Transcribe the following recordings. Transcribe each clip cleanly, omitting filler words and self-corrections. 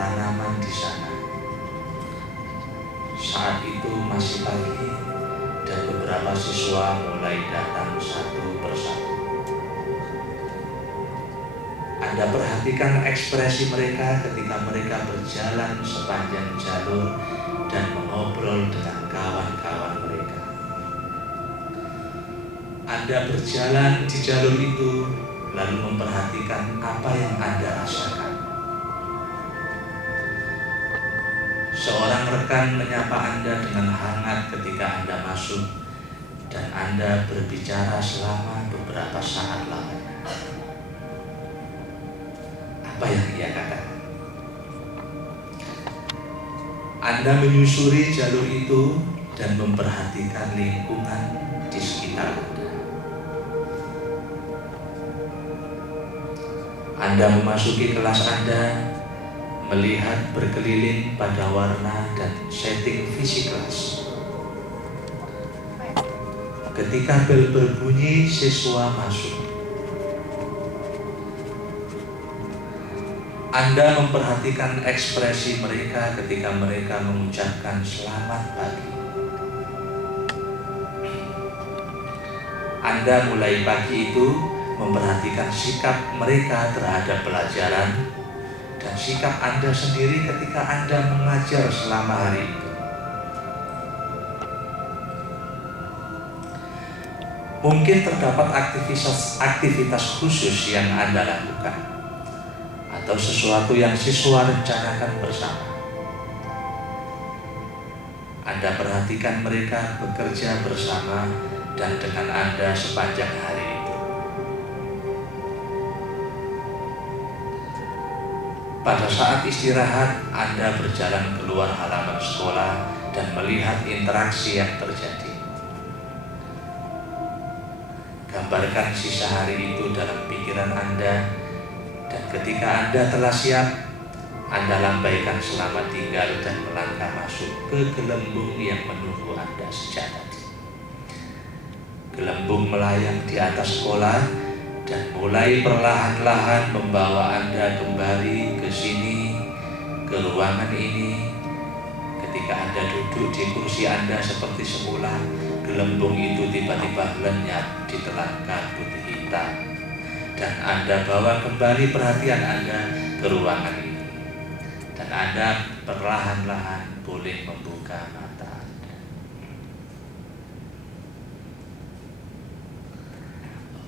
tanaman di sana. Saat itu masih pagi dan beberapa siswa mulai datang satu persatu. Anda perhatikan ekspresi mereka ketika mereka berjalan sepanjang jalur dan mengobrol dengan kawan-kawan mereka. Anda berjalan di jalur itu, lalu memperhatikan apa yang Anda rasakan. Seorang rekan menyapa Anda dengan hangat ketika Anda masuk, dan Anda berbicara selama beberapa saat lamanya. Apa yang ia katakan? Anda menyusuri jalur itu dan memperhatikan lingkungan di sekitar Anda. Anda memasuki kelas Anda, melihat berkeliling pada warna dan setting visi kelas. Ketika bel berbunyi, siswa masuk. Anda memperhatikan ekspresi mereka ketika mereka mengucapkan selamat pagi. Anda mulai pagi itu memperhatikan sikap mereka terhadap pelajaran dan sikap Anda sendiri ketika Anda mengajar selama hari itu. Mungkin terdapat aktivitas khusus yang Anda lakukan, atau sesuatu yang siswa rencanakan bersama. Anda perhatikan mereka bekerja bersama dan dengan Anda sepanjang hari itu. Pada saat istirahat, Anda berjalan keluar halaman sekolah dan melihat interaksi yang terjadi. Gambarkan sisa hari itu dalam pikiran Anda, dan ketika Anda telah siap, Anda lambaikan selamat tinggal dan melangkah masuk ke gelembung yang menunggu Anda sejak tadi. Gelembung melayang di atas sekolah dan mulai perlahan-lahan membawa Anda kembali ke sini, ke ruangan ini. Ketika Anda duduk di kursi Anda seperti semula, gelembung itu tiba-tiba lenyap di telan kabut hitam, dan Anda bawa kembali perhatian Anda ke ruangan ini, dan Anda perlahan-lahan boleh membuka mata Anda.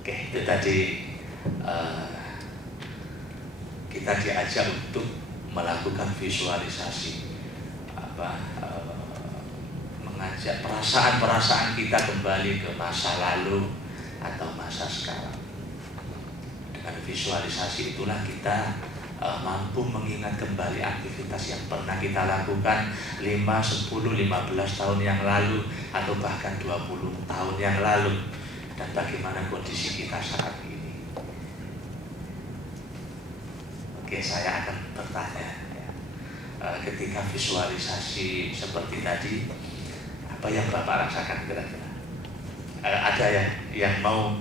Oke, itu tadi kita diajak untuk melakukan visualisasi, mengajak perasaan-perasaan kita kembali ke masa lalu atau masa sekarang. Dengan visualisasi itulah kita mampu mengingat kembali aktivitas yang pernah kita lakukan 5, 10, 15 tahun yang lalu, atau bahkan 20 tahun yang lalu, dan bagaimana kondisi kita saat ini. Oke, saya akan bertanya ya. Ketika visualisasi seperti tadi, apa yang Bapak rasakan kira-kira? Ada yang mau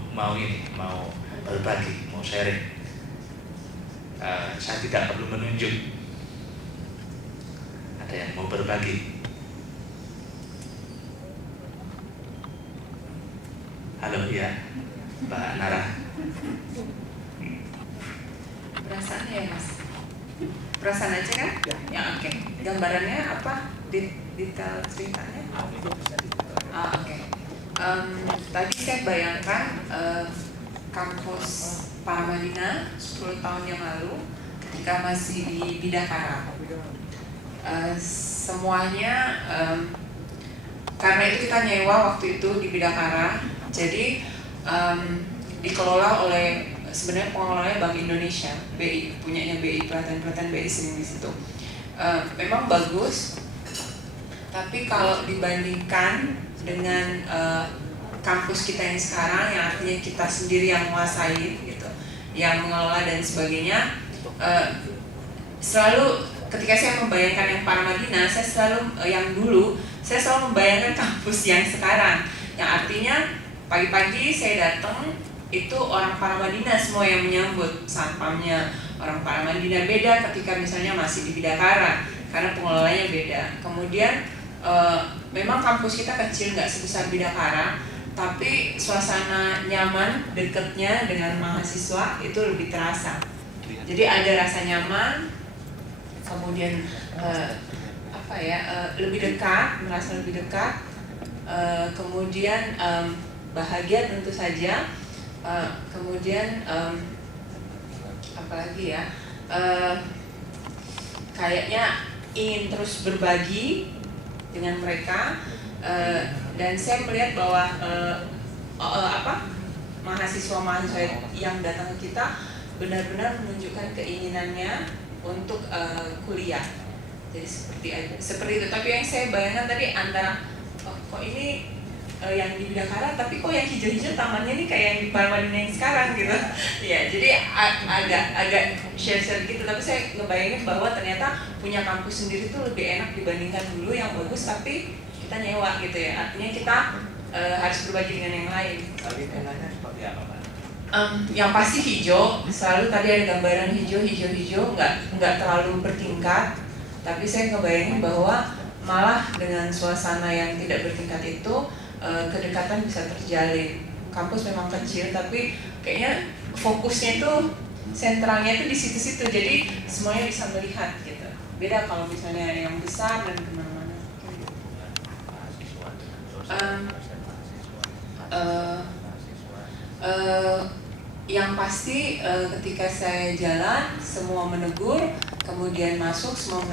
berbagi, mau sharing? Saya tidak perlu menunjuk. Ada yang mau berbagi? Halo, ya, Mbak Nara. Perasaan ya Mas? Perasaan aja kan? Ya, oke. Gambarannya apa? Detail ceritanya? Oke. Tadi saya bayangkan kampus Paramadina 10 tahun yang lalu ketika masih di Bidakara. Semuanya karena itu kita nyewa waktu itu di Bidakara, jadi dikelola oleh, sebenarnya pengelolanya Bank Indonesia, BI, punyanya BI, pelatihan BI sering di situ. Memang bagus, tapi kalau dibandingkan dengan kampus kita yang sekarang, yang artinya kita sendiri yang menguasai gitu, yang mengelola dan sebagainya, selalu ketika saya membayangkan yang Paramadina, saya selalu yang dulu, saya selalu membayangkan kampus yang sekarang, yang artinya pagi-pagi saya datang, itu orang Paramadina semua yang menyambut, satpamnya orang Paramadina, beda ketika misalnya masih di Bidakara karena pengelolanya beda. Kemudian memang kampus kita kecil, nggak sebesar Bidakara, tapi suasana nyaman dekatnya dengan mahasiswa itu lebih terasa. Jadi ada rasa nyaman, kemudian lebih dekat, merasa lebih dekat, kemudian bahagia tentu saja, kemudian apalagi ya, kayaknya ingin terus berbagi dengan mereka, dan saya melihat bahwa mahasiswa-mahasiswa yang datang ke kita benar-benar menunjukkan keinginannya untuk kuliah. Jadi seperti itu. Tapi yang saya bayangkan tadi antara kok ini yang di Bidakara, tapi kok yang hijau-hijau tamannya ini kayak yang di Paramadina yang sekarang gitu. Ya, jadi agak share-share gitu. Tapi saya ngebayangin bahwa ternyata punya kampus sendiri tuh lebih enak dibandingkan dulu yang bagus tapi kita nyewa gitu ya. Artinya kita harus berbagi dengan yang lain. Tapi enaknya seperti apa, Pak? Yang pasti hijau, selalu tadi ada gambaran hijau, nggak terlalu bertingkat. Tapi saya ngebayangin bahwa malah dengan suasana yang tidak bertingkat itu kedekatan bisa terjalin. Kampus memang kecil, tapi kayaknya fokusnya itu, sentralnya itu di situ-situ. Jadi semuanya bisa melihat gitu. Beda kalau misalnya yang besar dan kemana-mana. Yang pasti ketika saya jalan semua menegur, kemudian masuk semua